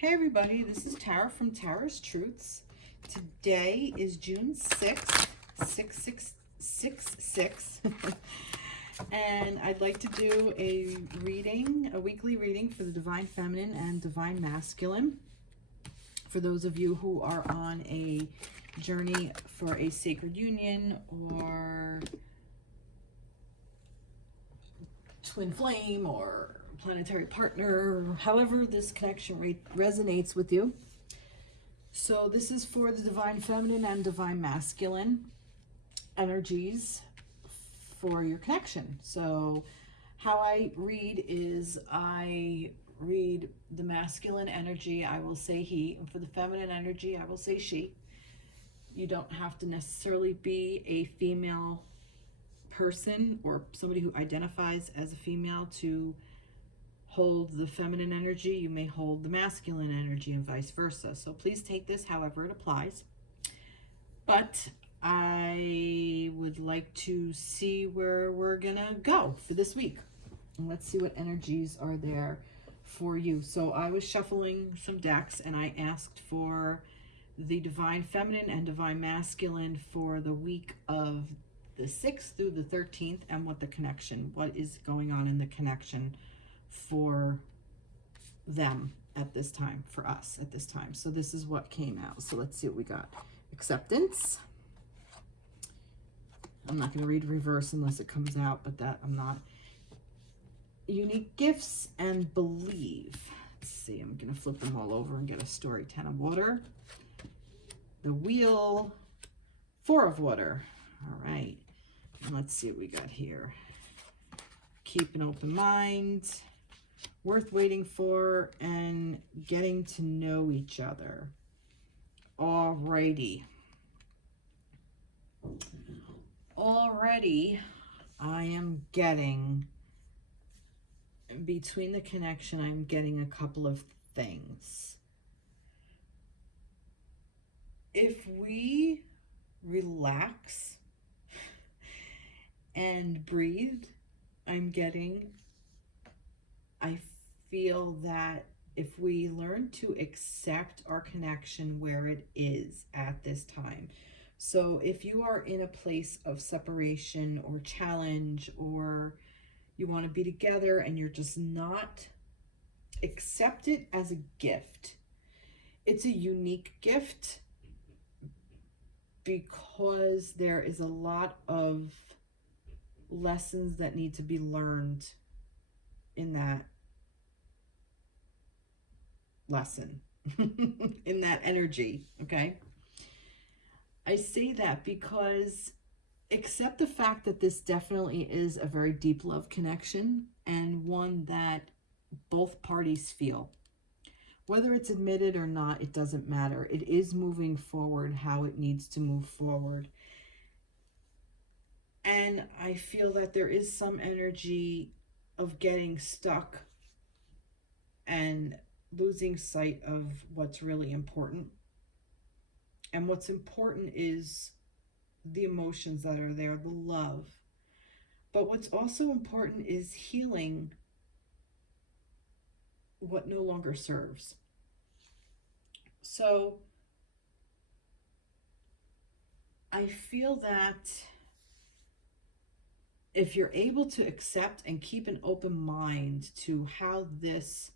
Hey everybody, this is Tara from Tara's Truths. Today is June 6th, 6666, and I'd like to do a weekly reading for the Divine Feminine and Divine Masculine. For those of you who are on a journey for a sacred union or twin flame or planetary partner, however this connection resonates with you. So this is for the Divine Feminine and Divine Masculine energies for your connection. So how I read is I read the masculine energy, I will say he, and for the feminine energy, I will say she. You don't have to necessarily be a female person or somebody who identifies as a female to hold the feminine energy. You may hold the masculine energy and vice versa. So please take this however it applies. But I would like to see where we're gonna go for this week. And let's see what energies are there for you. So I was shuffling some decks and I asked for the Divine Feminine and Divine Masculine for the week of the 6th through the 13th and what is going on in the connection for them at this time, for us at this time. So this is what came out. So let's see what we got. Acceptance. I'm not going to read reverse unless it comes out, but that I'm not. Unique gifts and believe. Let's see, I'm going to flip them all over and get a story. 10 of water. The wheel. 4 of water. All right. And let's see what we got here. Keep an open mind. Worth waiting for and getting to know each other. Alrighty. Already, I am getting, between the connection, I'm getting a couple of things. If we relax and breathe, I feel that if we learn to accept our connection where it is at this time. So if you are in a place of separation or challenge, or you want to be together and you're just not, accept it as a gift. It's a unique gift because there is a lot of lessons that need to be learned in that lesson, in that energy, okay? I say that because accept the fact that this definitely is a very deep love connection and one that both parties feel. Whether it's admitted or not, it doesn't matter. It is moving forward how it needs to move forward. And I feel that there is some energy of getting stuck and losing sight of what's really important. And what's important is the emotions that are there, the love. But what's also important is healing what no longer serves. So I feel that if you're able to accept and keep an open mind to how this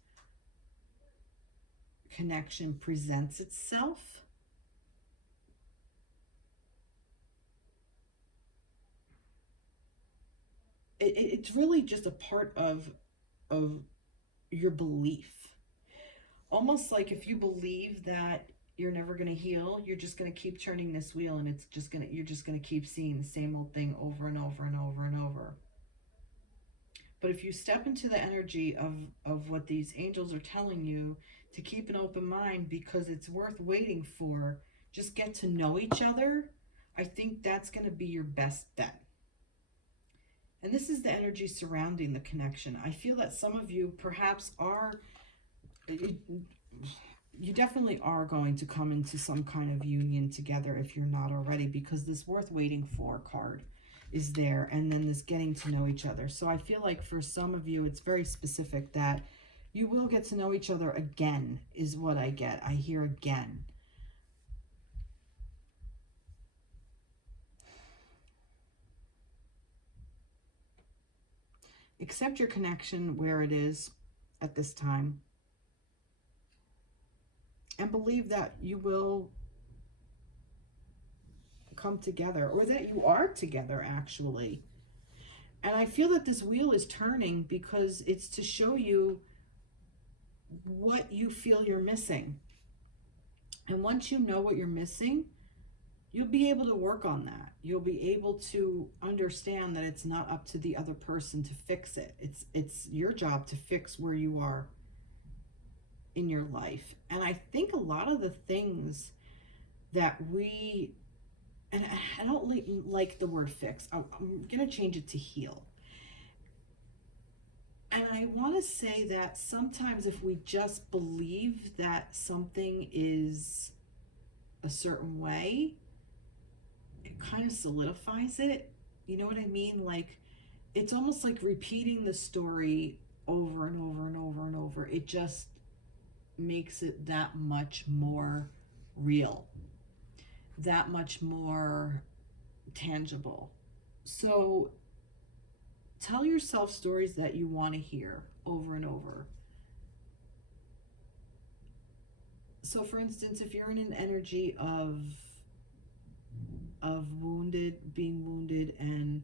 connection presents itself, it's really just a part of your belief. Almost like if you believe that you're never going to heal, you're just going to keep turning this wheel and you're just going to keep seeing the same old thing over and over and over and over. But if you step into the energy of what these angels are telling you, to keep an open mind because it's worth waiting for, just get to know each other, I think that's going to be your best bet. And this is the energy surrounding the connection. I feel that some of you perhaps you definitely are going to come into some kind of union together if you're not already, because this worth waiting for card is there, and then this getting to know each other. So I feel like for some of you, it's very specific that You will get to know each other again, is what I get. I hear again. Accept your connection where it is at this time. And believe that you will come together, or that you are together, actually. And I feel that this wheel is turning because it's to show you what you feel you're missing. And once you know what you're missing, you'll be able to work on that. You'll be able to understand that it's not up to the other person to fix it. It's your job to fix where you are in your life. And I think a lot of the things that and I don't like the word fix. I'm going to change it to heal. And I want to say that sometimes if we just believe that something is a certain way, it kind of solidifies it. You know what I mean? Like, it's almost like repeating the story over and over and over and over. It just makes it that much more real, that much more tangible. So tell yourself stories that you want to hear over and over. So for instance, if you're in an energy of being wounded and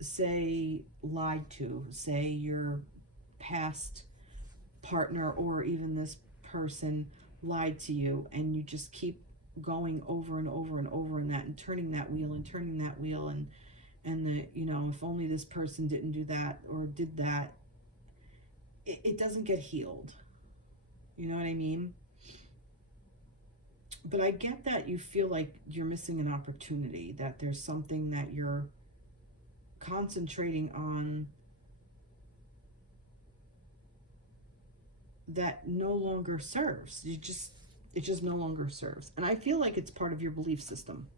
say lied to, say your past partner or even this person lied to you, and you just keep going over and over and over in that, and turning that wheel and turning that wheel, and the, you know, if only this person didn't do that or did that, it doesn't get healed. You know what I mean? But I get that you feel like you're missing an opportunity, that there's something that you're concentrating on that no longer serves. It just no longer serves. And I feel like it's part of your belief system.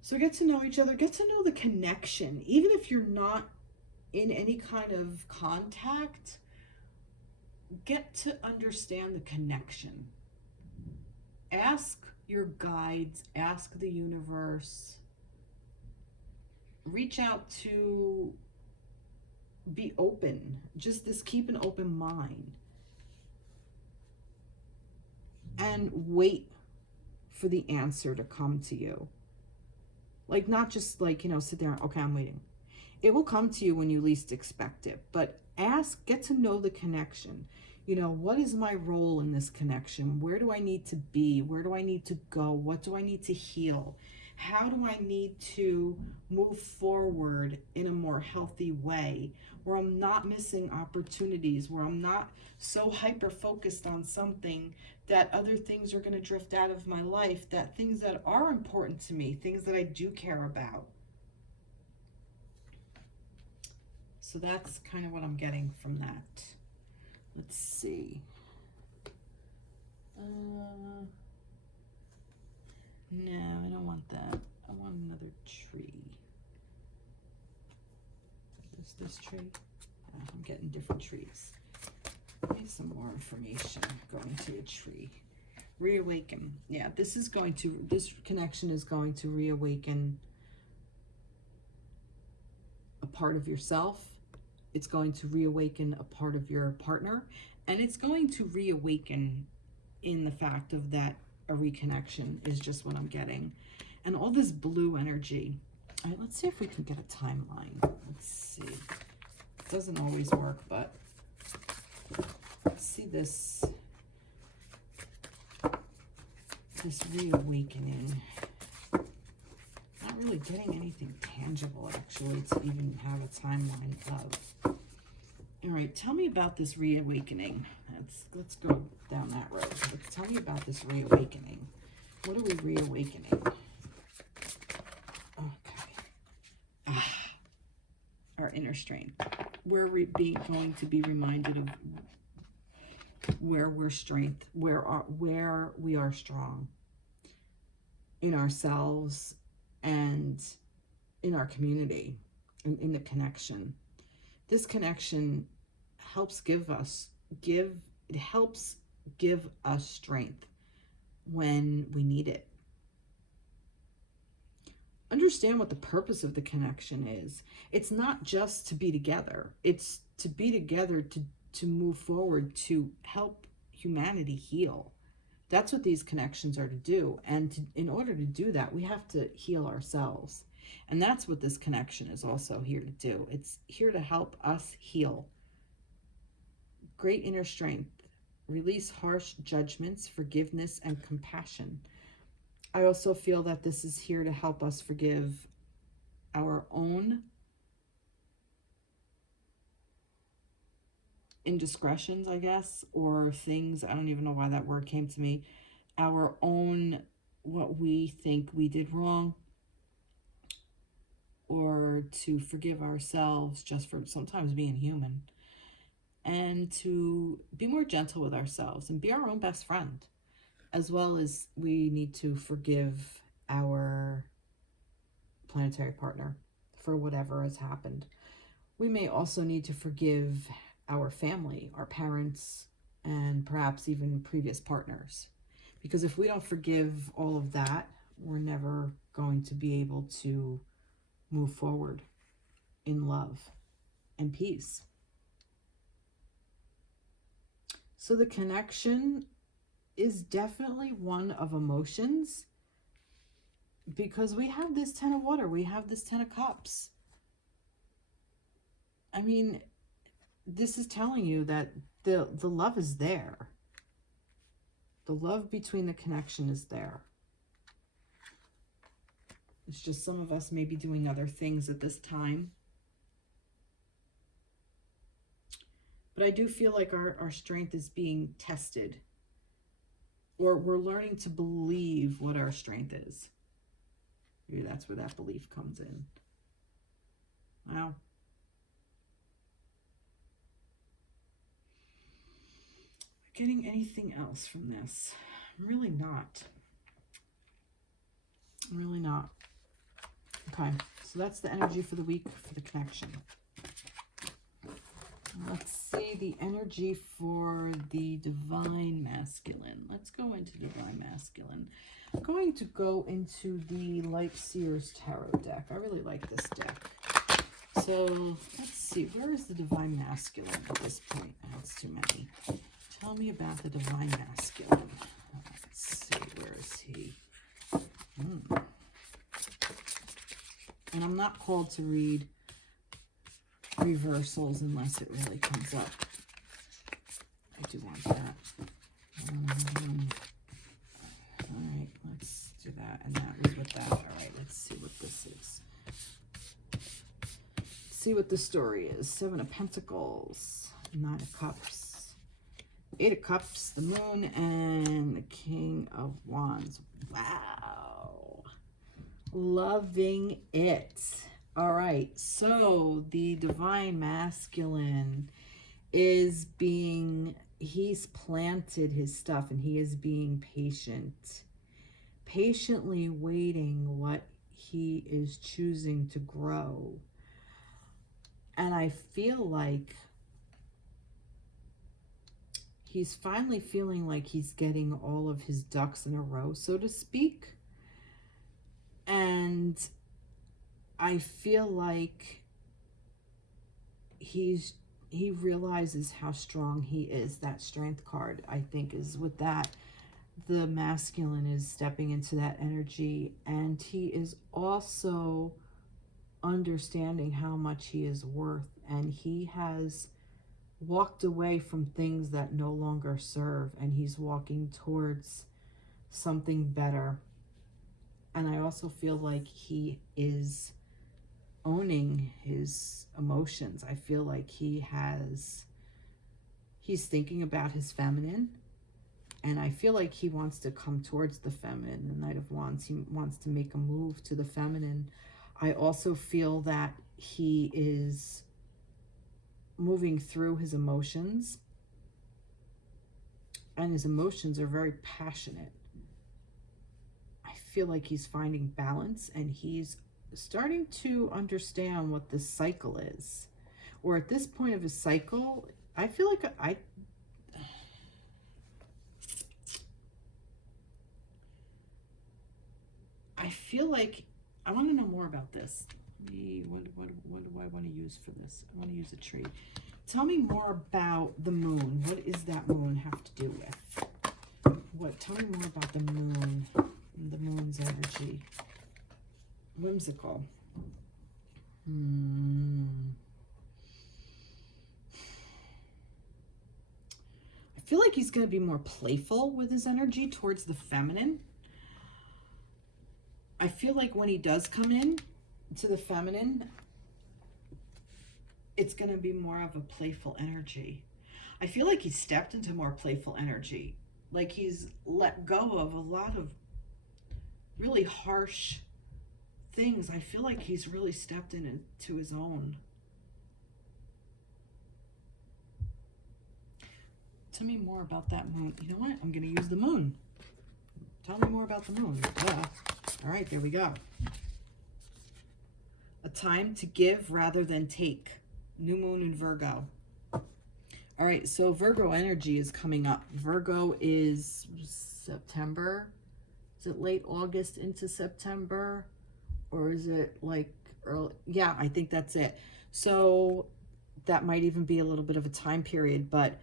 So get to know each other, get to know the connection. Even if you're not in any kind of contact, get to understand the connection. Ask your guides, ask the universe, reach out to be open. Just keep an open mind. And wait for the answer to come to you. Like, not just like, you know, sit there, okay, I'm waiting. It will come to you when you least expect it. But ask, get to know the connection. You know, what is my role in this connection? Where do I need to be? Where do I need to go? What do I need to heal? How do I need to move forward in a more healthy way, where I'm not missing opportunities, where I'm not so hyper-focused on something that other things are going to drift out of my life, that things that are important to me, things that I do care about. So that's kind of what I'm getting from that. Let's see. No, I don't want that. I want another tree. This tree? I'm getting different trees. Need some more information going to a tree. Reawaken. Yeah, this connection is going to reawaken a part of yourself. It's going to reawaken a part of your partner, and it's going to reawaken in the fact of that a reconnection is just what I'm getting. And all this blue energy. All right, let's see if we can get a timeline. Let's see. It doesn't always work, but let's see this reawakening. Not really getting anything tangible, actually, to even have a timeline of. All right, tell me about this reawakening. Let's go down that road. Tell me about this reawakening. What are we reawakening? Okay. Our inner strength. We're going to be reminded of where we're strength, where we are strong in ourselves and in our community and in the connection. This connection helps give us strength when we need it. Understand what the purpose of the connection is. It's not just to be together. It's to be together to move forward, to help humanity heal. That's what these connections are to do. And in order to do that, we have to heal ourselves. And that's what this connection is also here to do. It's here to help us heal. Great inner strength. Release harsh judgments, forgiveness, and compassion. I also feel that this is here to help us forgive our own indiscretions, I guess, or things, I don't even know why that word came to me, our own, what we think we did wrong, or to forgive ourselves just for sometimes being human, and to be more gentle with ourselves and be our own best friend, as well as we need to forgive our planetary partner for whatever has happened. We may also need to forgive our family, our parents, and perhaps even previous partners. Because if we don't forgive all of that, we're never going to be able to move forward in love and peace. So the connection is definitely one of emotions, because we have this 10 of water, we have this 10 of cups. I mean, this is telling you that the love is there. The love between the connection is there. It's just some of us may be doing other things at this time. But I do feel like our strength is being tested. Or we're learning to believe what our strength is. Maybe that's where that belief comes in. Wow. Getting anything else from this? I'm really not. I'm really not. Okay, so that's the energy for the week for the connection. Let's see the energy for the divine masculine. Let's go into divine masculine. I'm going to go into the Light Seer's Tarot deck. I really like this deck. So let's see, where is the divine masculine at this point? That's too many. Tell me about the divine masculine. Let's see, where is he? And I'm not called to read reversals unless it really comes up. I do want that. All right, let's do that. And that was with that. All right, let's see what this is. Let's see what the story is. 7 of Pentacles, 9 of Cups, 8 of Cups, the Moon, and the King of Wands. Wow. Loving it. All right, so the divine masculine is he's planted his stuff and he is being patient, patiently waiting what he is choosing to grow. And I feel like he's finally feeling like he's getting all of his ducks in a row, so to speak. And I feel like he realizes how strong he is. That strength card, I think, is with that. The masculine is stepping into that energy, and he is also understanding how much he is worth, and he has walked away from things that no longer serve, and he's walking towards something better. And I also feel like he is owning his emotions. I feel like he's thinking about his feminine, and I feel like he wants to come towards the feminine. The Knight of Wands, he wants to make a move to the feminine. I also feel that he is moving through his emotions, and his emotions are very passionate. I feel like he's finding balance, and he's starting to understand what this cycle is. Or at this point of his cycle, I feel like I feel like I want to know more about this. What do I want to use for this? I want to use a tree. Tell me more about the moon. What does that moon have to do with? Tell me more about the moon and the moon's energy. Whimsical. I feel like he's going to be more playful with his energy towards the feminine. I feel like when he does come in to the feminine, it's going to be more of a playful energy. I feel like he's stepped into more playful energy. Like he's let go of a lot of really harsh things. I feel like he's really stepped into his own. Tell me more about that moon. You know what? I'm going to use the moon. Tell me more about the moon. Yeah. All right, there we go. A time to give rather than take. New moon in Virgo. All right, so Virgo energy is coming up. Virgo is September. Is it late August into September? Or is it like early? Yeah, I think that's it. So that might even be a little bit of a time period, but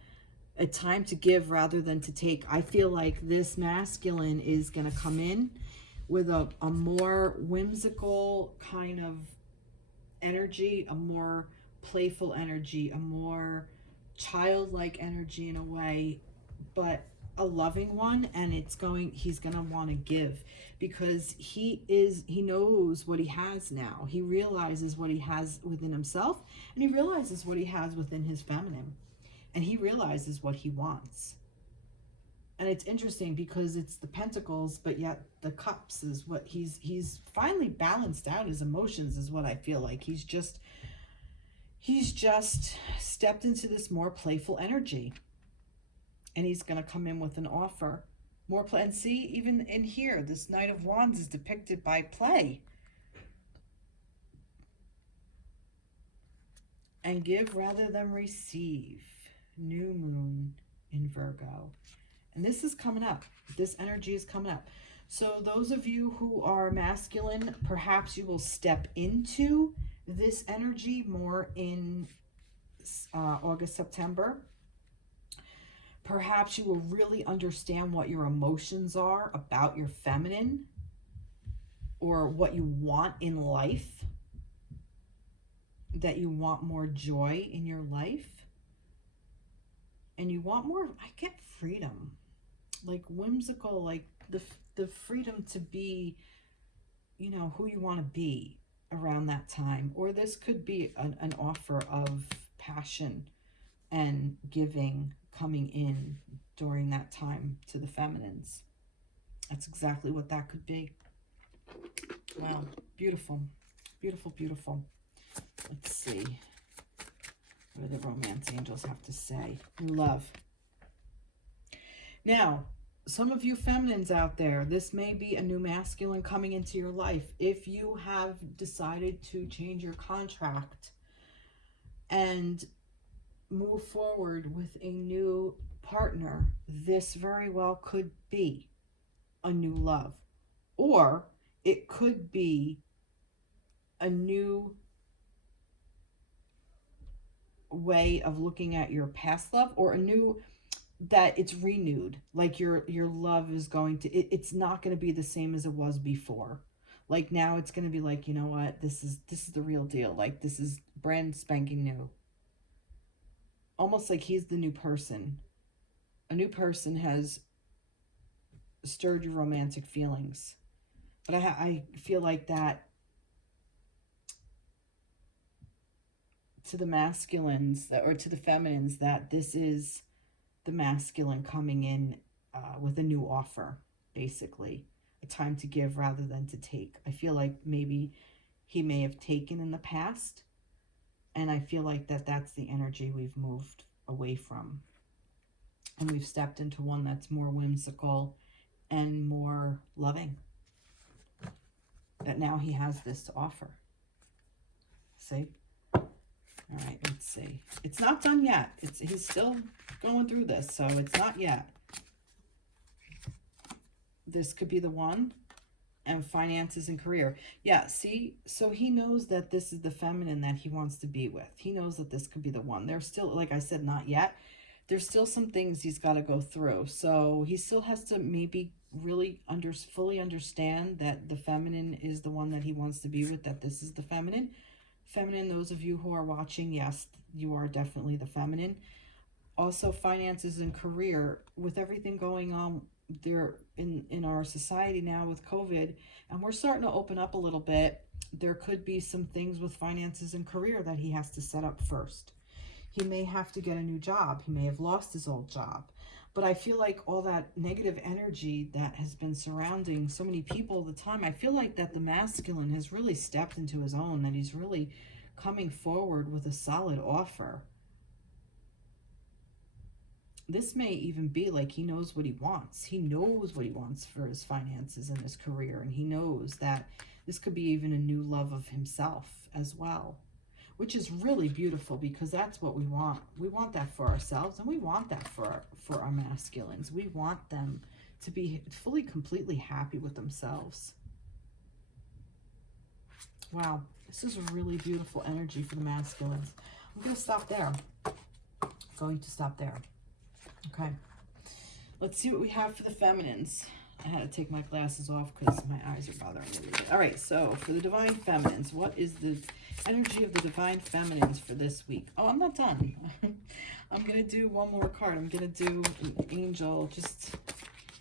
a time to give rather than to take. I feel like this masculine is going to come in with a more whimsical kind of energy, a more playful energy, a more childlike energy in a way, but a loving one. And he's going to want to give because he knows what he has now. He realizes what he has within himself, and he realizes what he has within his feminine, and he realizes what he wants. And it's interesting because it's the pentacles, but yet the cups is what he's finally balanced out his emotions, is what I feel like. He's just stepped into this more playful energy. And he's going to come in with an offer. More play. And see, even in here, this Knight of Wands is depicted by play. And give rather than receive. New moon in Virgo. And this is coming up. This energy is coming up. So those of you who are masculine, perhaps you will step into this energy more in August, September. Perhaps you will really understand what your emotions are about your feminine, or what you want in life, that you want more joy in your life. And you want more, I get freedom, like whimsical, like the freedom to be, you know, who you want to be around that time. Or this could be an offer of passion and giving coming in during that time to the feminines. That's exactly what that could be. Wow, beautiful, beautiful, beautiful. Let's see. What do the romance angels have to say? Love. Now, some of you feminines out there, this may be a new masculine coming into your life. If you have decided to change your contract and move forward with a new partner, this very well could be a new love. Or it could be a new way of looking at your past love, or a new, that it's renewed, like your love is going to, it's not going to be the same as it was before. Like now it's going to be like, you know what, this is the real deal. Like this is brand spanking new. Almost like he's the new person. A new person has stirred your romantic feelings. But I feel like that to the masculines, or to the feminines, that this is the masculine coming in with a new offer, basically. A time to give rather than to take. I feel like maybe he may have taken in the past, and I feel like that's the energy we've moved away from. And we've stepped into one that's more whimsical and more loving. that now he has this to offer. See? All right, let's see. It's not done yet. He's still going through this, so it's not yet. This could be the one. And finances and career. Yeah, see? So he knows that this is the feminine that he wants to be with. He knows that this could be the one. There's still, like I said, not yet. There's still some things he's got to go through. So he still has to maybe really fully understand that the feminine is the one that he wants to be with, that this is the feminine. Feminine, those of you who are watching, yes, you are definitely the feminine. Also, finances and career, with everything going on there in our society now with COVID, and we're starting to open up a little bit, there could be some things with finances and career that he has to set up first. He may have to get a new job. He may have lost his old job. But I feel like all that negative energy that has been surrounding so many people all the time, I feel like that the masculine has really stepped into his own, that he's really coming forward with a solid offer. This may even be like he knows what he wants. He knows what he wants for his finances and his career. And he knows that this could be even a new love of himself as well, which is really beautiful, because that's what we want. We want that for ourselves, and we want that for our masculines. We want them to be fully, completely happy with themselves. Wow, this is a really beautiful energy for the masculines. I'm going to stop there. Going to stop there. Okay, let's see what we have for the feminines. I had to take my glasses off because my eyes are bothering me a little bit. All right, so for the divine feminines, what is the energy of the divine feminines for this week? Oh, I'm not done. I'm going to do one more card. I'm going to do an angel just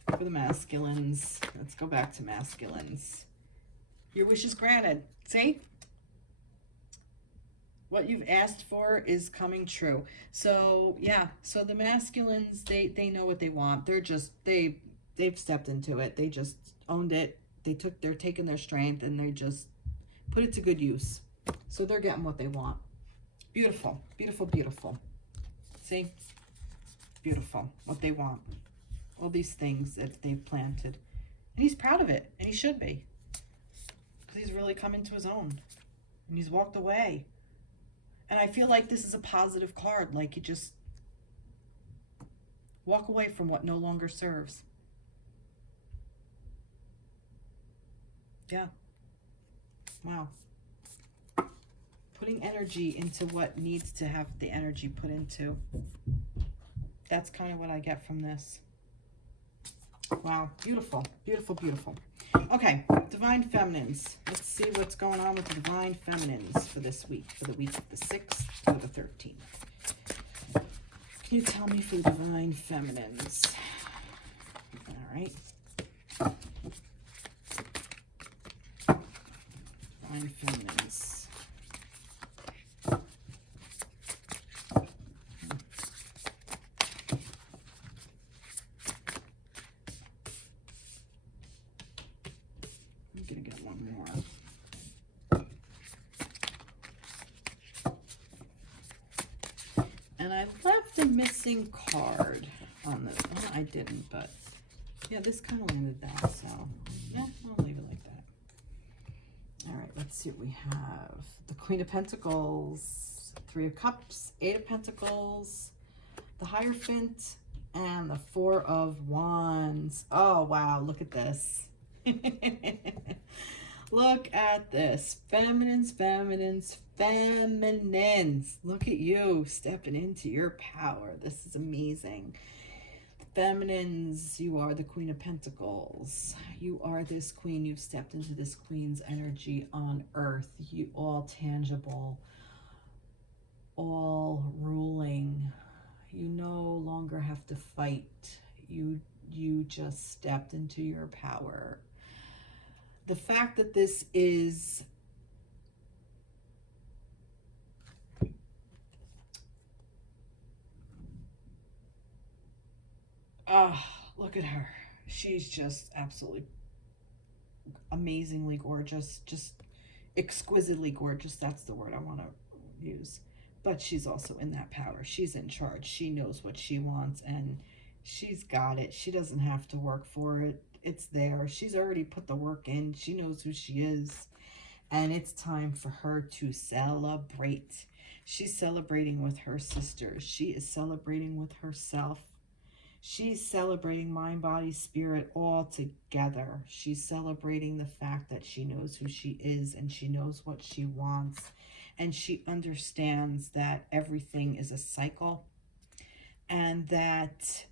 for the masculines. Let's go back to masculines. Your wish is granted. See? What you've asked for is coming true. So, yeah. So the masculines, they know what they want. They've stepped into it. They just owned it. They're taking their strength and they just put it to good use. So they're getting what they want. Beautiful, beautiful, beautiful. See? Beautiful. What they want. All these things that they've planted. And he's proud of it. And he should be. Because he's really come into his own. And he's walked away. And I feel like this is a positive card. Like you just walk away from what no longer serves. Yeah. Wow. Putting energy into what needs to have the energy put into. That's kind of what I get from this. Wow. Beautiful. Beautiful, beautiful. Okay. Divine Feminines. Let's see what's going on with the Divine Feminines for this week. For the week of the 6th to the 13th. Can you tell me for the Divine Feminines? All right. Divine Feminines. I'm gonna get one more. And I left a missing card on this. Well, I didn't, but yeah, this kind of landed that, so yeah, I'll leave it like that. All right, let's see what we have. The Queen of Pentacles, 3 of Cups, 8 of Pentacles, the Hierophant, and the 4 of Wands. Oh, wow, look at this. Look at this. Feminines, feminines, feminines. Look at you stepping into your power. This is amazing. Feminines, you are the Queen of Pentacles. You are this queen. You've stepped into this queen's energy on earth. You all tangible, all ruling. You no longer have to fight. You just stepped into your power. The fact that this is look at her. She's just absolutely amazingly gorgeous, just exquisitely gorgeous. That's the word I want to use. But she's also in that power. She's in charge. She knows what she wants and she's got it. She doesn't have to work for it. It's there. She's already put the work in. She knows who she is. And it's time for her to celebrate. She's celebrating with her sisters. She is celebrating with herself. She's celebrating mind, body, spirit all together. She's celebrating the fact that she knows who she is and she knows what she wants. And she understands that everything is a cycle and that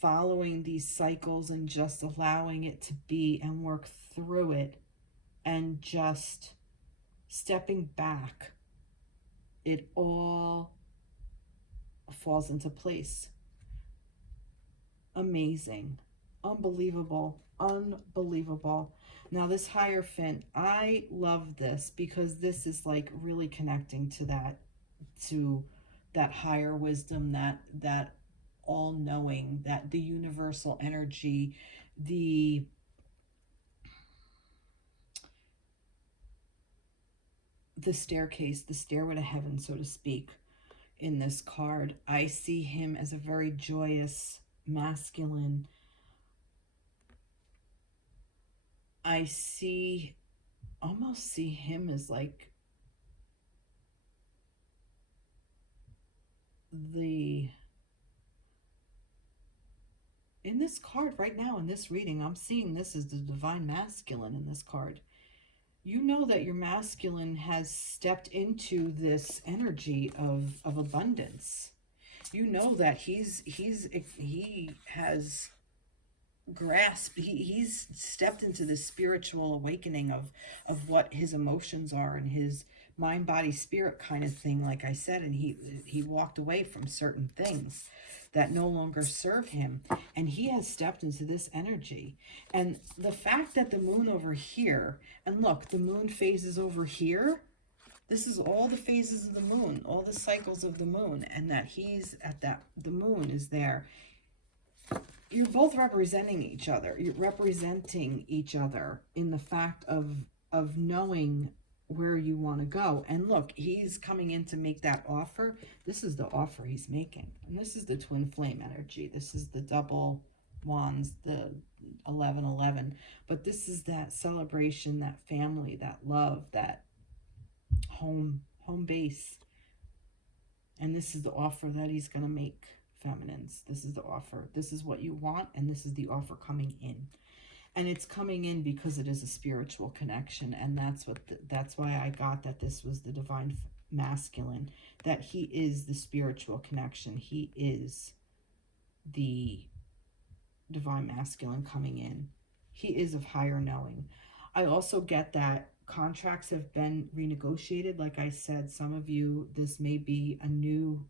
following these cycles and just allowing it to be and work through it and just stepping back, it all falls into place. Amazing, unbelievable, unbelievable. Now this Hierophant, I love this because this is like really connecting to that higher wisdom, that all-knowing, that the universal energy, the staircase, the stairway to heaven, so to speak, in this card. I see him as a very joyous masculine. I almost see him as like in this card right now, in this reading, I'm seeing this as the divine masculine in this card. You know that your masculine has stepped into this energy of abundance. You know that he has grasped, he's stepped into this spiritual awakening of what his emotions are and his mind, body, spirit kind of thing, like I said, and he walked away from certain things that no longer serve him, and he has stepped into this energy. And the fact that the moon over here, and look, the moon phases over here, this is all the phases of the moon, all the cycles of the moon, and that he's at that, the moon is there. You're both representing each other. You're representing each other in the fact of knowing where you want to go. And look, he's coming in to make that offer. This is the offer he's making. And this is the twin flame energy. This is the double wands, the 1111. But this is that celebration, that family, that love, that home base. And this is the offer that he's going to make, feminines. This is the offer. This is what you want, and this is the offer coming in. And it's coming in because it is a spiritual connection, and that's why I got that this was the divine masculine, that he is the spiritual connection. He is the divine masculine coming in. He is of higher knowing. I also get that contracts have been renegotiated. Like I said, some of you, this may be a new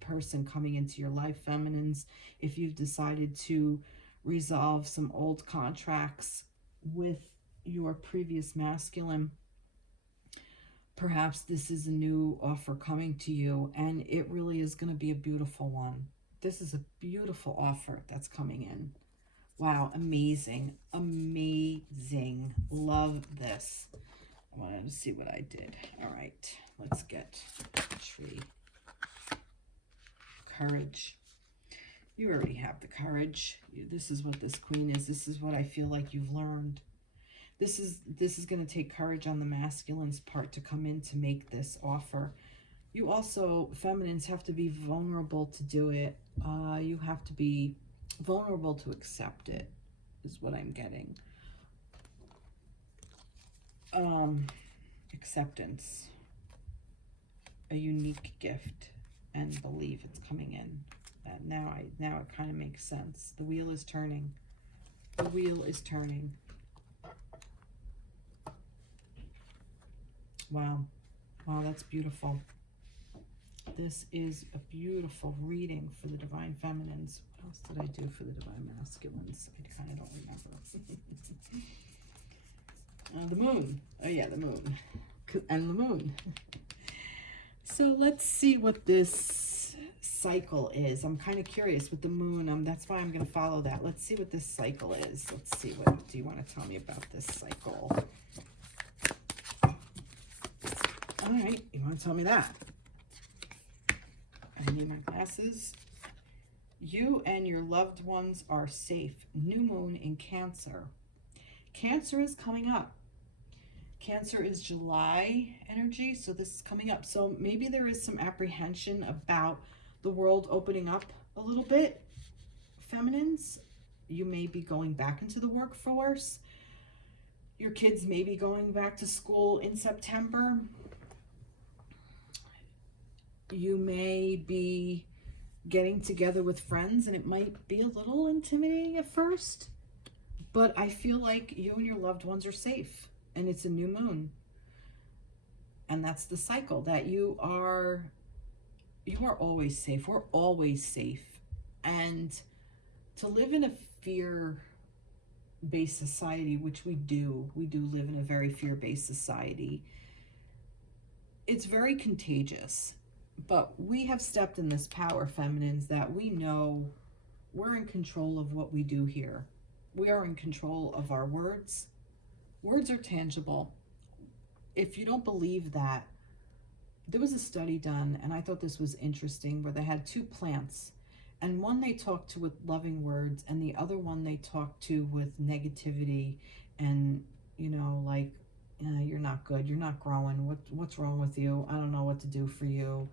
person coming into your life, feminines. If you've decided to resolve some old contracts with your previous masculine, perhaps this is a new offer coming to you, and it really is going to be a beautiful one. This is a beautiful offer that's coming in. Wow, amazing, amazing. Love this. I wanted to see what I did. All right, let's get tree. Courage. You already have the courage. This is what this queen is. This is what I feel like you've learned. This is going to take courage on the masculine's part to come in to make this offer. You also, feminines, have to be vulnerable to do it. You have to be vulnerable to accept it, is what I'm getting. Acceptance. A unique gift, and believe it's coming in. Now it kind of makes sense. The wheel is turning. The wheel is turning. Wow. Wow, that's beautiful. This is a beautiful reading for the divine feminines. What else did I do for the divine masculines? I kind of don't remember. The moon. Oh yeah, the moon. And the moon. So let's see what this cycle is. I'm kind of curious with the moon. That's why I'm going to follow that. Let's see what this cycle is. Let's see, what do you want to tell me about this cycle? All right, you want to tell me that? I need my glasses. You and your loved ones are safe. New moon in Cancer. Cancer is coming up. Cancer is July energy, so this is coming up. So maybe there is some apprehension about the world opening up a little bit. Feminines, you may be going back into the workforce. Your kids may be going back to school in September. You may be getting together with friends, and it might be a little intimidating at first, but I feel like you and your loved ones are safe, and it's a new moon. And that's the cycle, that you are always safe. We're always safe. And to live in a fear-based society, which we do live in a very fear-based society, it's very contagious. But we have stepped in this power, feminines, that we know we're in control of what we do here. We are in control of our words. Words are tangible. If you don't believe that, there was a study done, and I thought this was interesting, where they had two plants, and one they talked to with loving words, and the other one they talked to with negativity and, like, you're not good, you're not growing, what's wrong with you, I don't know what to do for you,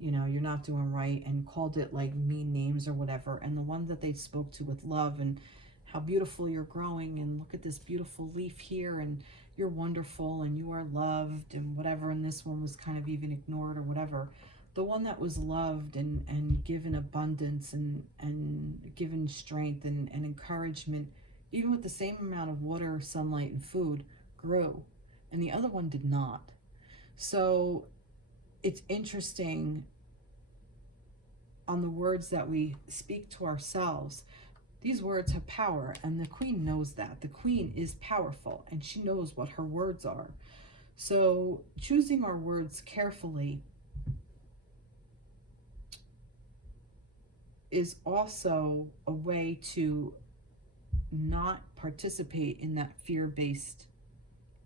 you're not doing right, and called it like mean names or whatever. And the one that they spoke to with love and how beautiful you're growing, and look at this beautiful leaf here, and you're wonderful, and you are loved, and whatever. And this one was kind of even ignored or whatever. The one that was loved and given abundance and given strength and encouragement, even with the same amount of water, sunlight, and food, grew. And the other one did not. So it's interesting on the words that we speak to ourselves. These words have power, and the queen knows that. The queen is powerful, and she knows what her words are. So choosing our words carefully is also a way to not participate in that fear-based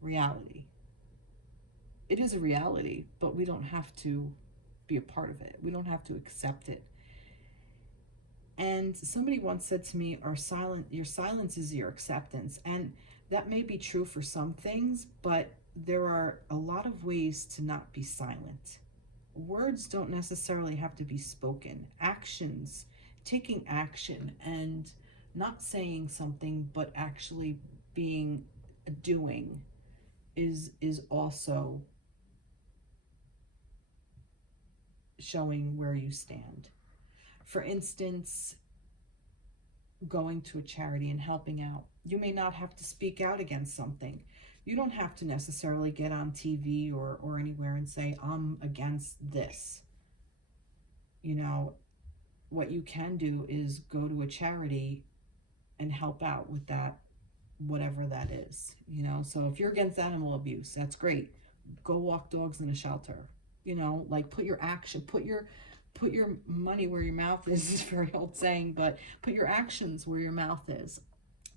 reality. It is a reality, but we don't have to be a part of it. We don't have to accept it. And somebody once said to me, your silence is your acceptance. And that may be true for some things, but there are a lot of ways to not be silent. Words don't necessarily have to be spoken. Actions, taking action and not saying something, but actually doing is also showing where you stand. For instance, going to a charity and helping out. You may not have to speak out against something. You don't have to necessarily get on TV or anywhere and say, I'm against this. What you can do is go to a charity and help out with that, whatever that is. So if you're against animal abuse, that's great. Go walk dogs in a shelter. Like put your money where your mouth is. This is a very old saying, but put your actions where your mouth is.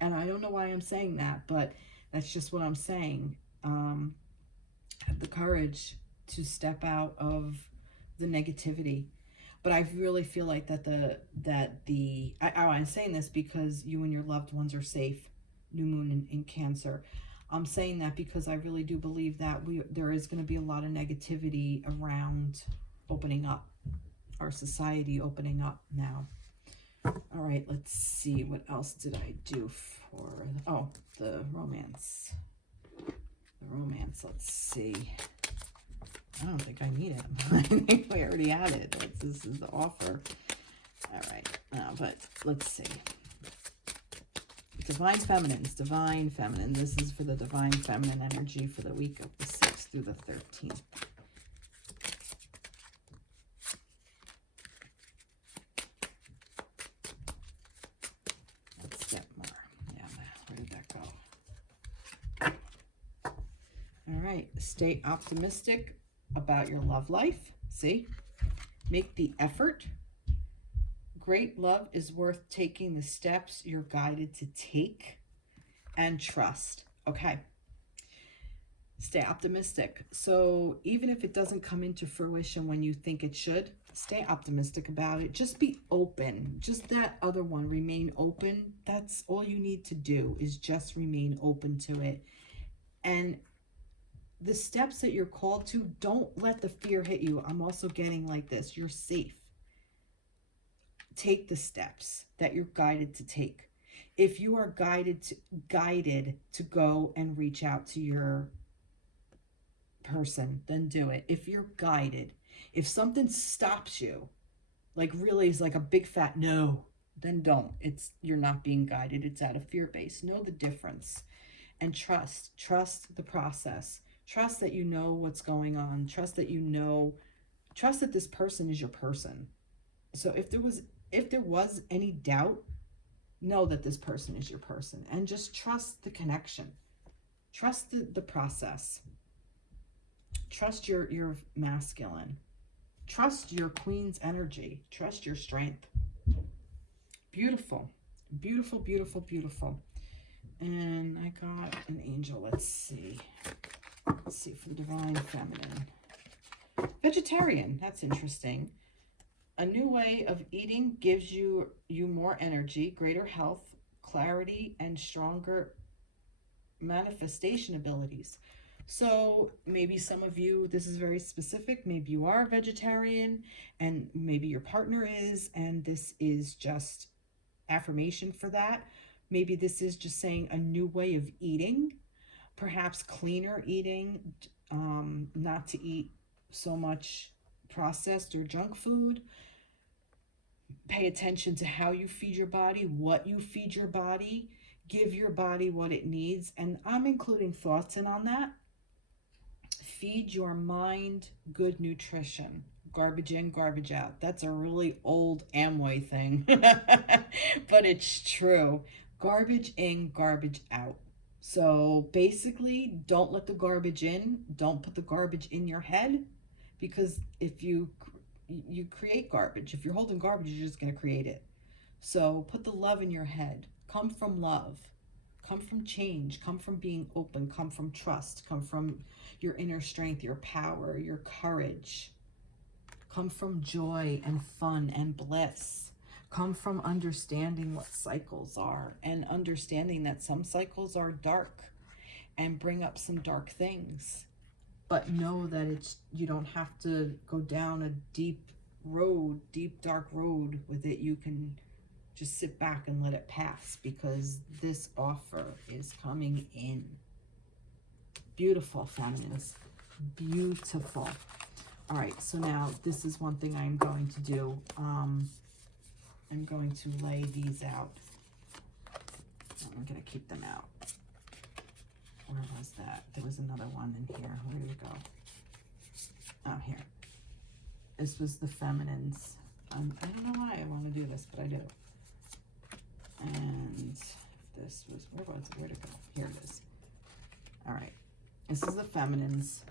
And I don't know why I'm saying that, but that's just what I'm saying. Have the courage to step out of the negativity. But I really feel like I'm saying this because you and your loved ones are safe. New moon in Cancer. I'm saying that because I really do believe that there is going to be a lot of negativity around opening up, our society opening up now. All right, let's see. What else did I do for... the romance. Let's see. I don't think I need it. I think we already had it. This is the offer. All right. But let's see. Divine Feminines. This is for the Divine Feminine energy for the week of the 6th through the 13th. Let's get more. Yeah, where did that go? All right. Stay optimistic about your love life. See? Make the effort. Great love is worth taking the steps you're guided to take, and trust. Okay. Stay optimistic. So even if it doesn't come into fruition when you think it should, Stay optimistic about it. Just be open. Just that other one, remain open. That's all you need to do, is just remain open to it. And the steps that you're called to, don't let the fear hit you. I'm also getting like this. You're safe. Take the steps that you're guided to take. If you are guided to go and reach out to your person, then do it. If you're guided, if something stops you, like really is like a big fat no, then don't. You're not being guided. It's out of fear base. Know the difference and trust the process. Trust that you know what's going on. Trust that this person is your person. So if there was any doubt, know that this person is your person, and just trust the connection. Trust the process. Trust your masculine. Trust your queen's energy. Trust your strength. Beautiful. Beautiful, beautiful, beautiful. And I got an angel. Let's see. Let's see, for the divine feminine. Vegetarian. That's interesting. A new way of eating gives you more energy, greater health, clarity, and stronger manifestation abilities. So maybe some of you, this is very specific. Maybe you are a vegetarian, and maybe your partner is, and this is just affirmation for that. Maybe this is just saying a new way of eating, perhaps cleaner eating, not to eat so much processed or junk food. Pay attention to how you feed your body, what you feed your body. Give your body what it needs. And I'm including thoughts in on that. Feed your mind good nutrition. Garbage in, garbage out. That's a really old Amway thing, but it's true. Garbage in, garbage out. So basically, don't let the garbage in. Don't put the garbage in your head, because if you create garbage. If you're holding garbage, you're just going to create it. So put the love in your head. Come from love. Come from change. Come from being open. Come from trust. Come from your inner strength, your power, your courage. Come from joy and fun and bliss. Come from understanding what cycles are, and understanding that some cycles are dark and bring up some dark things. But know that you don't have to go down a deep, dark road with it. You can just sit back and let it pass, because this offer is coming in. Beautiful, feminines. Beautiful. All right, so now this is one thing I'm going to do. I'm going to lay these out. I'm going to keep them out. Where was that? There was another one in here. Where did it go? Oh, here. This was the feminines. I don't know why I want to do this, but I do. And this was, where'd it go? Here it is. All right. This is the feminines,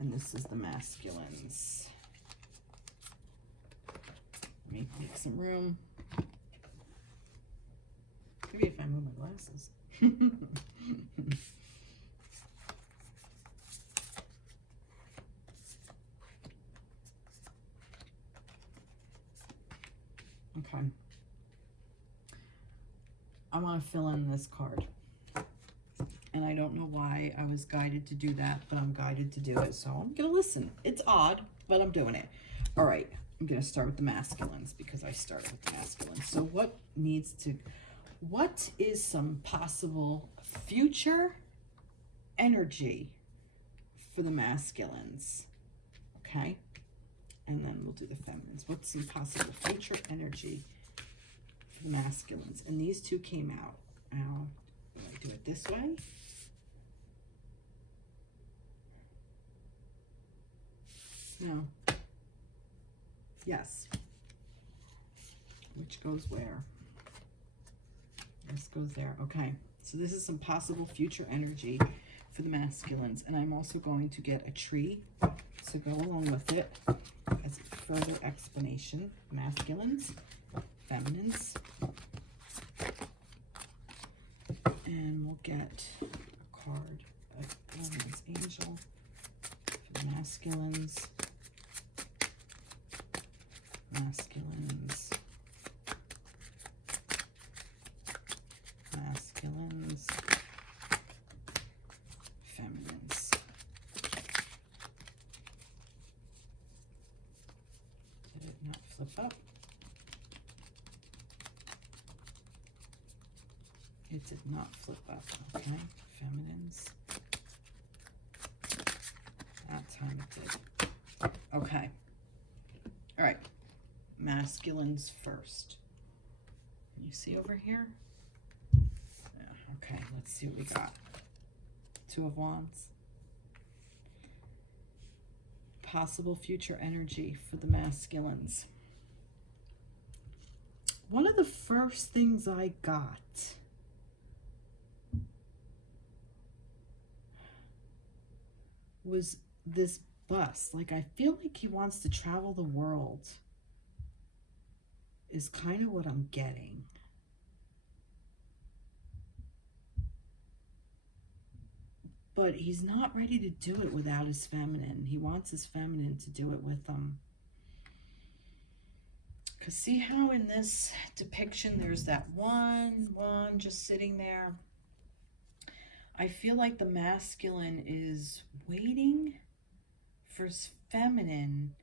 and this is the masculines. Let me make some room. Maybe if I move my glasses. Okay. I want to fill in this card. And I don't know why I was guided to do that, but I'm guided to do it. So I'm going to listen. It's odd, but I'm doing it. All right. I'm going to start with the masculines, because I started with the masculines. So what is some possible future energy for the masculines? Okay. And then we'll do the feminines. What's some possible future energy for the masculines? And these two came out. Now, do I do it this way? No. Yes. Which goes where? This goes there. Okay. So this is some possible future energy for the masculines. And I'm also going to get a tree to go along with it as further explanation. Masculines, feminines. And we'll get a card, a woman's angel for the masculines. masculines, feminines. Did it not flip up? It did not flip up, okay? Feminines. That time it did. Okay. All right. Masculines first. You see over here? Yeah, okay, let's see what we got. Two of Wands. Possible future energy for the masculines. One of the first things I got was this bus. Like, I feel like he wants to travel the world, is kind of what I'm getting. But he's not ready to do it without his feminine. He wants his feminine to do it with him. Because see how in this depiction there's that one just sitting there? I feel like the masculine is waiting for his feminine,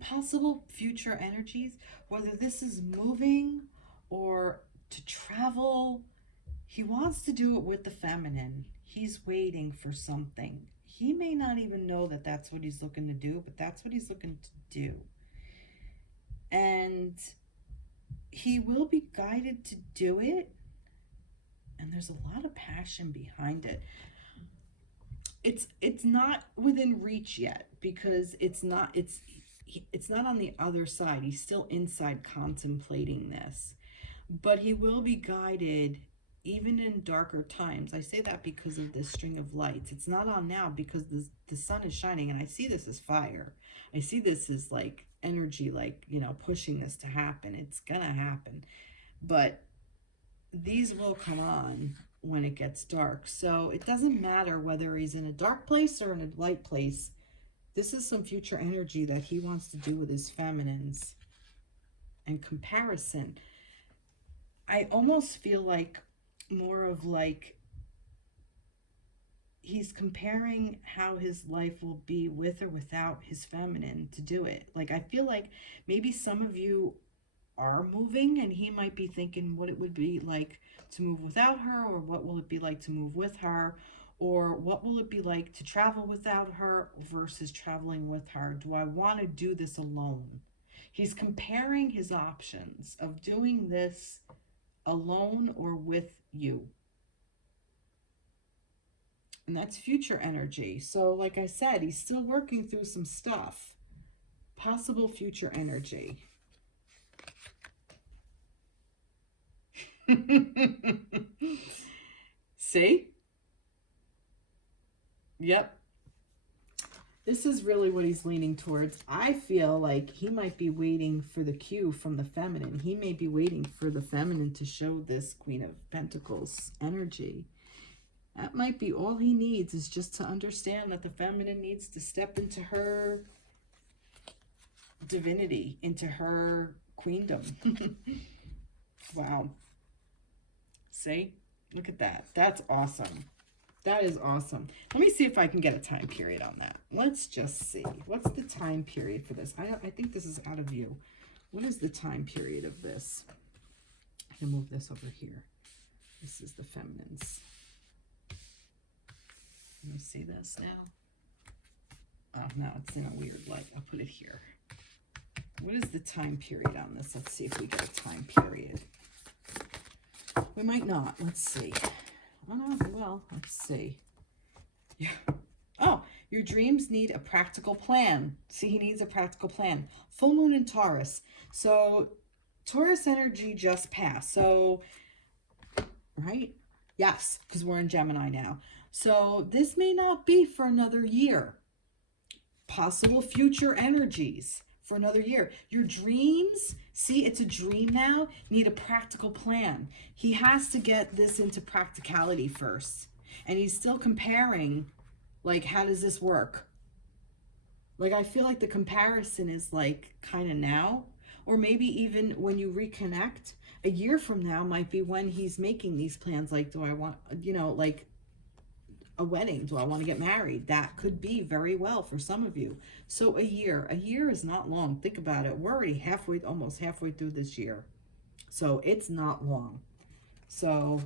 possible future energies, whether this is moving or to travel. He wants to do it with the feminine. He's waiting for something. He may not even know that that's what he's looking to do, but that's what he's looking to do. And he will be guided to do it. And there's a lot of passion behind it. It's not within reach yet, because it's not on the other side. He's still inside contemplating this. But he will be guided even in darker times. I say that because of this string of lights. It's not on now because the sun is shining, and I see this as fire. I see this as like energy, like, you know, pushing this to happen. It's gonna happen. But these will come on when it gets dark. So it doesn't matter whether he's in a dark place or in a light place. This is some future energy that he wants to do with his feminines. And comparison, I almost feel like more of like he's comparing how his life will be with or without his feminine to do it. Like, I feel like maybe some of you are moving, and he might be thinking what it would be like to move without her, or what will it be like to move with her, or what will it be like to travel without her versus traveling with her. Do I want to do this alone? He's comparing his options of doing this alone or with you. And that's future energy. So like I said, he's still working through some stuff. Possible future energy. See? Yep. This is really what he's leaning towards. I feel like he might be waiting for the cue from the feminine. He may be waiting for the feminine to show this Queen of Pentacles energy. That might be all he needs, is just to understand that the feminine needs to step into her divinity, into her queendom. Wow. See? Look at that. That's awesome. That is awesome. Let me see if I can get a time period on that. Let's just see. What's the time period for this? I think this is out of view. What is the time period of this? I can move this over here. This is the feminines. Let me see this now. Oh, no, it's in a weird light. I'll put it here. What is the time period on this? Let's see if we get a time period. We might not. Let's see. Oh, no, well, let's see. Yeah. Oh, your dreams need a practical plan. See, he needs a practical plan. Full moon in Taurus. So, Taurus energy just passed. So, right? Yes, because we're in Gemini now. So, this may not be for another year. Possible future energies for another year. Your dreams, see, it's a dream now, need a practical plan. He has to get this into practicality first. And he's still comparing, like, how does this work? Like, I feel like the comparison is like kind of now, or maybe even when you reconnect a year from now might be when he's making these plans. Like, do I want, you know, like a wedding? Do I want to get married? That could be very well for some of you. So a year is not long. Think about it. We're already halfway, almost halfway through this year. So it's not long. So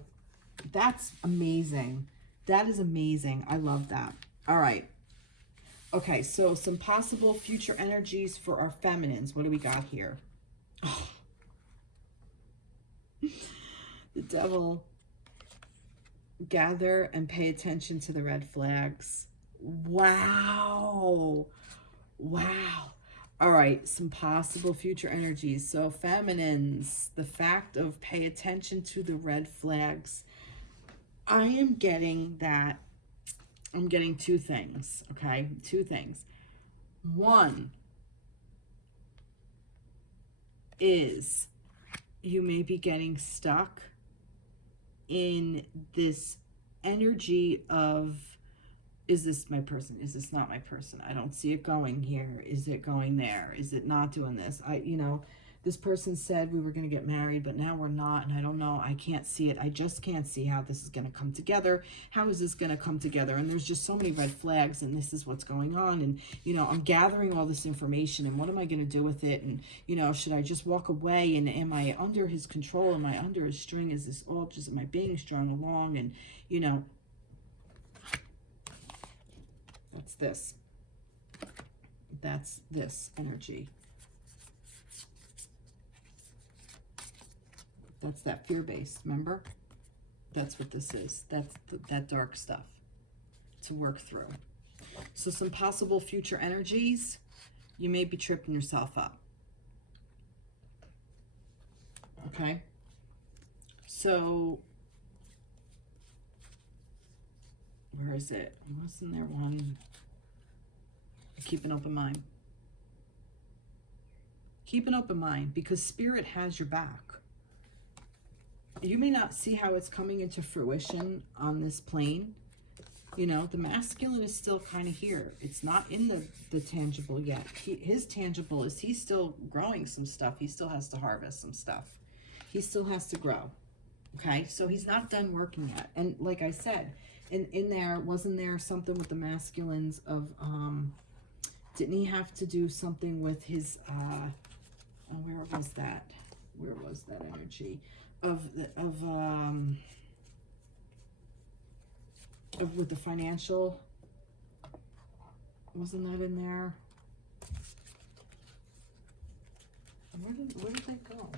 that's amazing. That is amazing. I love that. All right. Okay, so some possible future energies for our feminines. What do we got here? Oh. The Devil. Gather and pay attention to the red flags. Wow. Wow. All right, some possible future energies. So feminines, the fact of pay attention to the red flags. I am getting that. I'm getting two things, okay? Two things. One is you may be getting stuck in this energy of, is this my person? Is this not my person? I don't see it going here. Is it going there? Is it not doing this? You know, this person said we were going to get married, but now we're not, and I don't know. I can't see it. I just can't see how this is going to come together. How is this going to come together? And there's just so many red flags, and this is what's going on. And, you know, I'm gathering all this information, and what am I going to do with it? And, you know, should I just walk away? And am I under his control? Am I under his string? Is this all just, am I being strung along? And, you know, that's this. That's this energy. That's that fear-based, remember? That's what this is. That's that dark stuff to work through. So some possible future energies, you may be tripping yourself up. Okay? So, where is it? Wasn't there one? Keep an open mind. Keep an open mind, because Spirit has your back. You may not see how it's coming into fruition on this plane. You know, the masculine is still kind of here. It's not in the tangible yet. His tangible is he's still growing some stuff. He still has to harvest some stuff. He still has to grow. Okay, so he's not done working yet. And like I said, in there, wasn't there something with the masculines of, didn't he have to do something with his, where was that? Where was that energy? Of with the financial, wasn't that in there? Where did that go?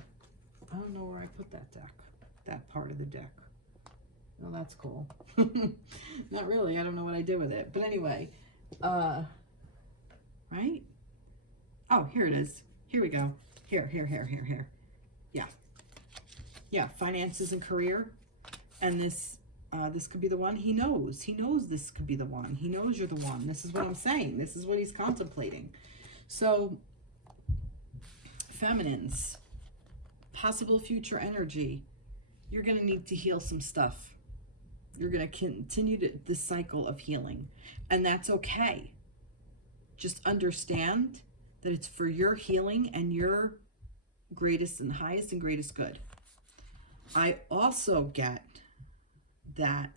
I don't know where I put that deck, that part of the deck. Well, that's cool. Not really. I don't know what I did with it, but anyway, right? Oh, here it is. Here we go. Here. Yeah, finances and career. And this could be the one. He knows this could be the one. He knows you're the one. This is what I'm saying. This is what he's contemplating. So, feminines, possible future energy. You're going to need to heal some stuff. You're going to continue this cycle of healing. And that's okay. Just understand that it's for your healing and your greatest and highest and greatest good. I also get that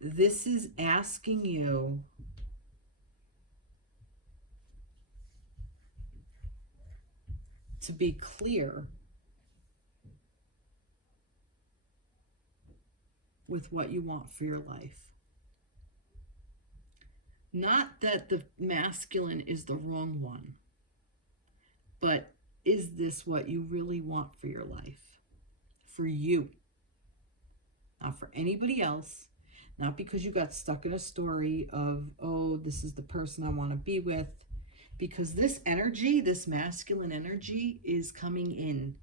this is asking you to be clear with what you want for your life. Not that the masculine is the wrong one, but is this what you really want for your life? For you. Not for anybody else. Not because you got stuck in a story of, oh, this is the person I want to be with. Because this energy, this masculine energy is coming in,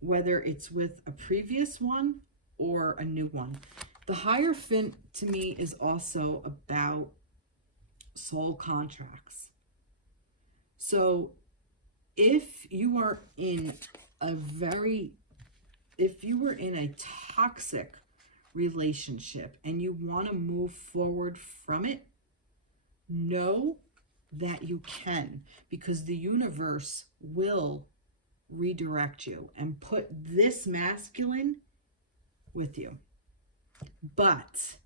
whether it's with a previous one or a new one. The Hierophant to me is also about soul contracts. So if you are in if you were in a toxic relationship and you want to move forward from it, know that you can, because the universe will redirect you and put this masculine with you. But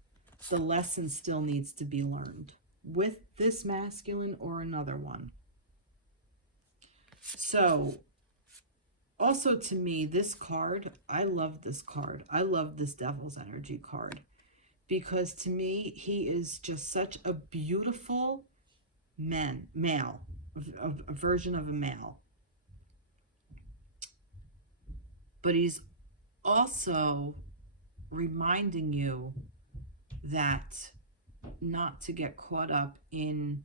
the lesson still needs to be learned with this masculine or another one. So also to me, this card, I love this card. I love this Devil's Energy card, because to me, he is just such a beautiful male, a version of a male. But he's also reminding you that not to get caught up in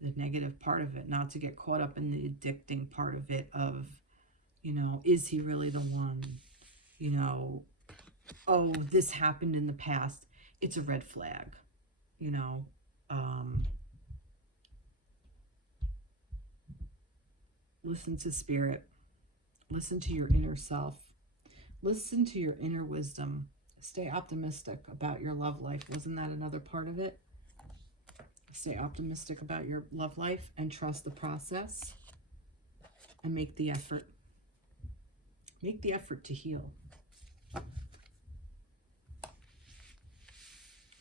the negative part of it, not to get caught up in the addicting part of it of, you know, is he really the one? You know, oh, this happened in the past. It's a red flag, you know. Listen to spirit. Listen to your inner self. Listen to your inner wisdom. Stay optimistic about your love life. Wasn't that another part of it? Stay optimistic about your love life and trust the process and make the effort. Make the effort to heal.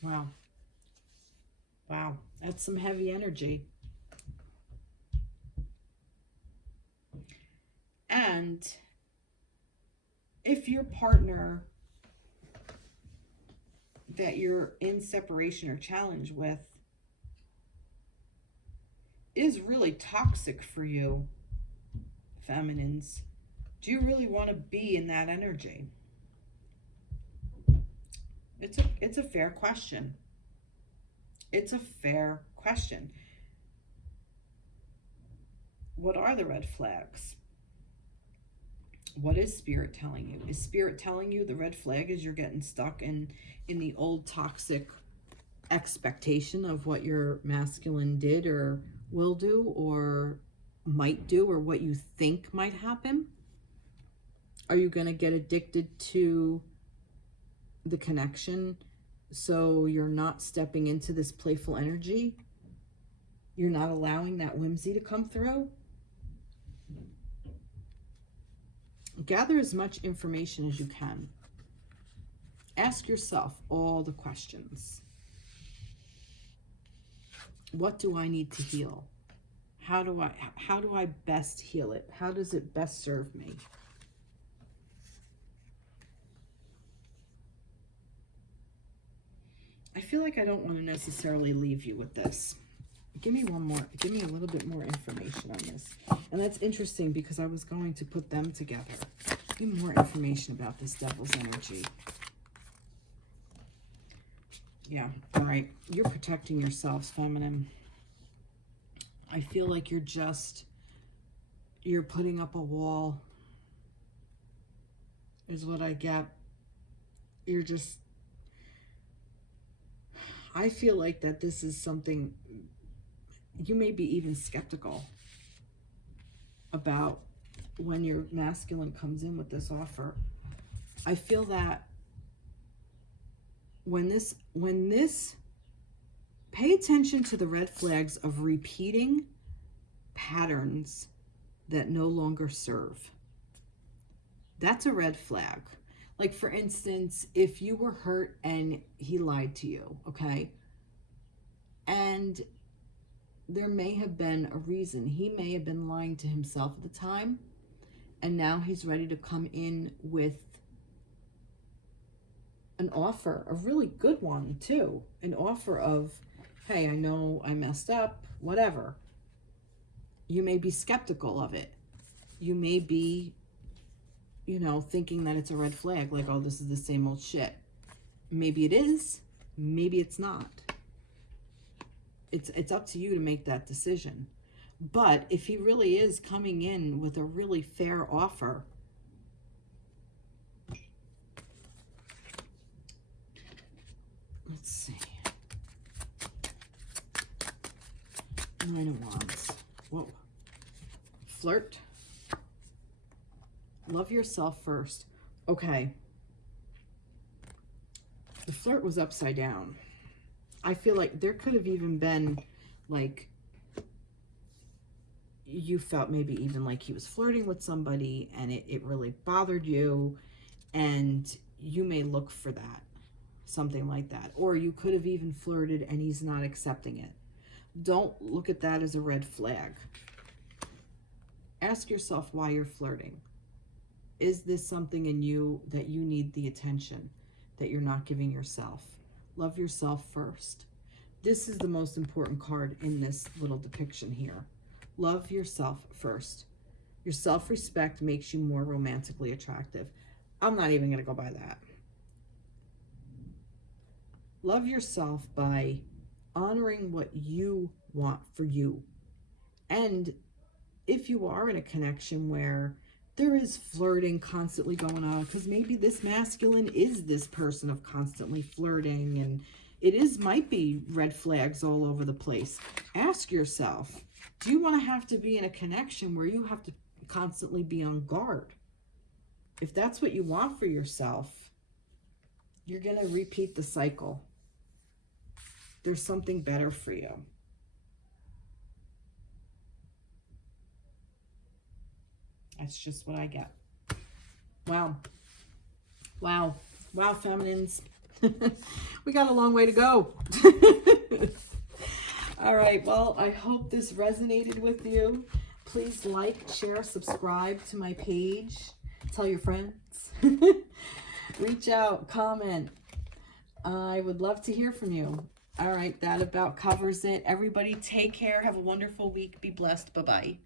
Wow. Wow. That's some heavy energy. And if your partner that you're in separation or challenge with is really toxic for you, feminines, do you really want to be in that energy? It's a fair question. It's a fair question. What are the red flags? What is spirit telling you? Is spirit telling you the red flag is you're getting stuck in the old toxic expectation of what your masculine did or will do or might do or what you think might happen? Are you going to get addicted to the connection so you're not stepping into this playful energy? You're not allowing that whimsy to come through? Gather as much information as you can. Ask yourself all the questions. What do I need to heal? How do I best heal it? How does it best serve me? I feel like I don't want to necessarily leave you with this. Give me one more. Give me a little bit more information on this. And that's interesting because I was going to put them together. Give me more information about this Devil's Energy. Yeah, all right. You're protecting yourselves, feminine. I feel like you're putting up a wall, is what I get. I feel like that this is something you may be even skeptical about when your masculine comes in with this offer. I feel that when this, pay attention to the red flags of repeating patterns that no longer serve. That's a red flag. Like, for instance, if you were hurt and he lied to you, okay? And there may have been a reason. He may have been lying to himself at the time, and now he's ready to come in with an offer, a really good one too. An offer of, hey, I know I messed up, whatever. You may be skeptical of it. You may be, thinking that it's a red flag, like, oh, this is the same old shit. Maybe it is, maybe it's not. It's up to you to make that decision. But if he really is coming in with a really fair offer, let's see. Nine of Wands. Whoa. Flirt. Love yourself first. Okay. The flirt was upside down. I feel like there could have even been, like, you felt maybe even like he was flirting with somebody and it really bothered you, and you may look for that, something like that. Or you could have even flirted and he's not accepting it. Don't look at that as a red flag. Ask yourself why you're flirting. Is this something in you that you need the attention that you're not giving yourself? Love yourself first. This is the most important card in this little depiction here. Love yourself first. Your self-respect makes you more romantically attractive. I'm not even going to go by that. Love yourself by honoring what you want for you. And if you are in a connection where there is flirting constantly going on, because maybe this masculine is this person of constantly flirting, and it might be red flags all over the place. Ask yourself, do you want to have to be in a connection where you have to constantly be on guard? If that's what you want for yourself, you're going to repeat the cycle. There's something better for you. That's just what I get. Wow. Wow. Wow, feminines. We got a long way to go. All right. Well, I hope this resonated with you. Please like, share, subscribe to my page. Tell your friends. Reach out, comment. I would love to hear from you. All right. That about covers it. Everybody take care. Have a wonderful week. Be blessed. Bye-bye.